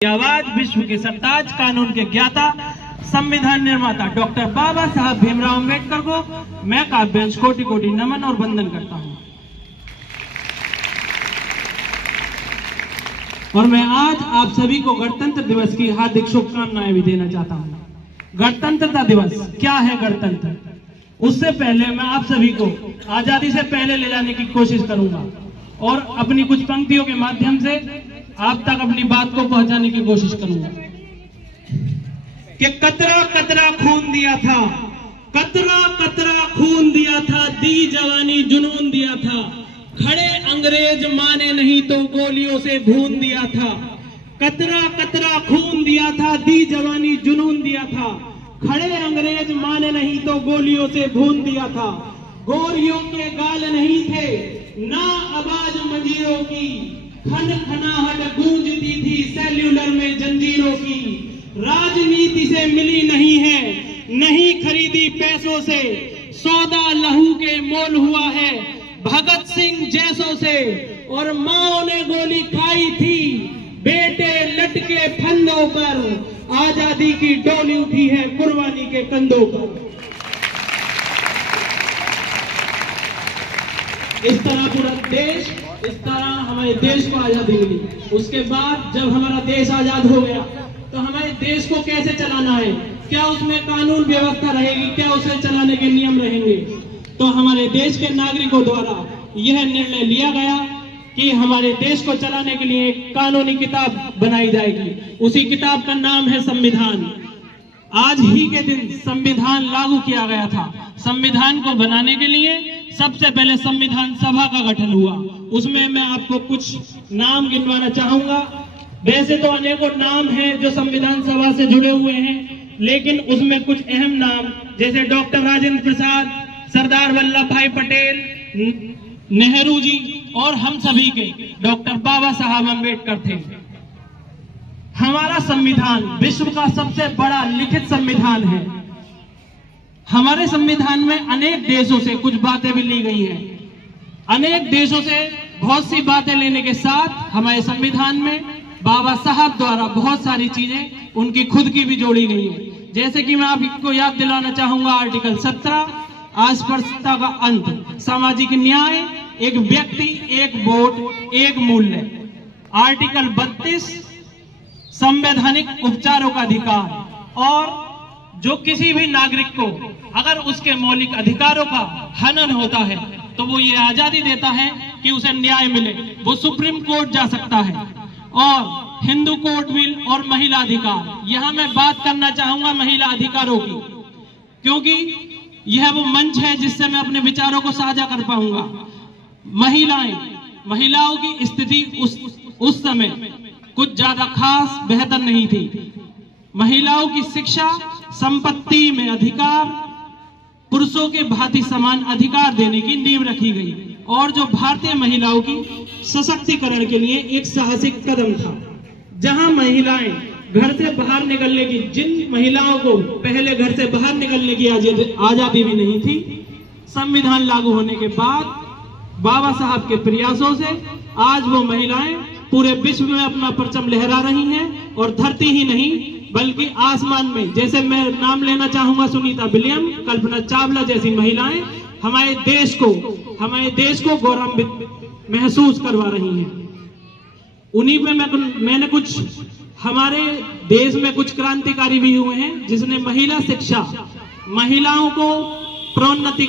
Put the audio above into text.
आवाज विश्व के सरताज कानून के ज्ञाता संविधान निर्माता डॉक्टर बाबा साहब भीमराव अंबेडकर को मैं काव्यांश कोटि कोटि नमन और वंदन करता हूं। और मैं आज आप सभी को गणतंत्र दिवस की हार्दिक शुभकामनाएं भी देना चाहता हूं। गणतंत्रता दिवस क्या है? गणतंत्र, उससे पहले मैं आप सभी को आजादी से पहले ले जाने की कोशिश करूंगा और अपनी कुछ पंक्तियों के माध्यम से आप तक अपनी बात को पहुंचाने की कोशिश करूंगा कि कतरा कतरा खून दिया था, कतरा कतरा खून दिया था, दी जवानी जुनून दिया था, खड़े अंग्रेज माने नहीं तो गोलियों से भून दिया था। कतरा कतरा खून दिया था, दी जवानी जुनून दिया था, खड़े अंग्रेज माने नहीं तो गोलियों से भून दिया था। गोरियों के गाल नहीं थे ना आवाज मंजीरों की, खन खनाहट गूंजती थी सेल्यूलर में जंजीरों की। राजनीति से मिली नहीं है, नहीं खरीदी पैसों से, सौदा लहू के मोल हुआ है भगत सिंह जैसों से। और माओ ने गोली खाई थी बेटे लटके फंदों पर, आजादी की डोली उठी है कुर्बानी के कंधों पर। इस तरह पूरा देश, इस तरह हमारे देश को आजादी मिली। उसके बाद जब हमारा देश आजाद हो गया तो हमारे देश को कैसे चलाना है, क्या उसमें कानून व्यवस्था रहेगी, क्या उसे चलाने के नियम रहेंगे। तो हमारे देश के नागरिकों द्वारा यह निर्णय लिया गया कि हमारे देश को चलाने के लिए एक कानूनी किताब बनाई जाएगी। उसी किताब का नाम है संविधान। आज ही के दिन संविधान लागू किया गया था। संविधान को बनाने के लिए सबसे पहले संविधान सभा का गठन हुआ। उसमें मैं आपको कुछ नाम गिनवाना चाहूंगा। वैसे तो अनेकों नाम हैं जो संविधान सभा से जुड़े हुए हैं, लेकिन उसमें कुछ अहम नाम जैसे डॉक्टर राजेंद्र प्रसाद, सरदार वल्लभ भाई पटेल, नेहरू जी और हम सभी के डॉक्टर बाबा साहब अम्बेडकर थे। हमारा संविधान विश्व का सबसे बड़ा लिखित संविधान है। हमारे संविधान में अनेक देशों से कुछ बातें भी ली गई हैं। अनेक देशों से बहुत सी बातें लेने के साथ हमारे संविधान में बाबा साहब द्वारा बहुत सारी चीजें उनकी खुद की भी जोड़ी गई हैं। जैसे कि मैं आपको याद दिलाना चाहूंगा आर्टिकल 17, अस्पृश्यता का अंत, सामाजिक न्याय, एक व्यक्ति एक वोट एक मूल्य। आर्टिकल 32, संवैधानिक उपचारों का अधिकार, और जो किसी भी नागरिक को अगर उसके मौलिक अधिकारों का हनन होता है तो वो ये आजादी देता है कि उसे न्याय मिले, वो सुप्रीम कोर्ट जा सकता है। और हिंदू कोड बिल और महिला अधिकार, यहां मैं बात करना चाहूंगा महिला अधिकारों की, क्योंकि यह वो मंच है जिससे मैं अपने विचारों को साझा कर पाऊंगा। महिलाओं की स्थिति उस समय कुछ ज्यादा खास बेहतर नहीं थी। महिलाओं की शिक्षा, संपत्ति में अधिकार, पुरुषों के भांति समान अधिकार देने की नींव रखी गई, और जो भारतीय महिलाओं की सशक्तिकरण के लिए एक साहसिक कदम था। जहां महिलाएं घर से बाहर निकलने की, जिन महिलाओं को पहले घर से बाहर निकलने की आजादी भी नहीं थी, संविधान लागू होने के बाद बाबा साहब के प्रयासों से आज वो महिलाएं पूरे विश्व में अपना परचम लहरा रही हैं। और धरती ही नहीं बल्कि आसमान में, जैसे मैं नाम लेना चाहूंगा सुनीता विलियम, कल्पना चावला जैसी महिलाएं हमारे देश को गौरवान्वित महसूस करवा रही हैं। उन्हीं पे मैंने कुछ, हमारे देश में कुछ क्रांतिकारी भी हुए हैं जिसने महिला शिक्षा, महिलाओं को प्रोन्नति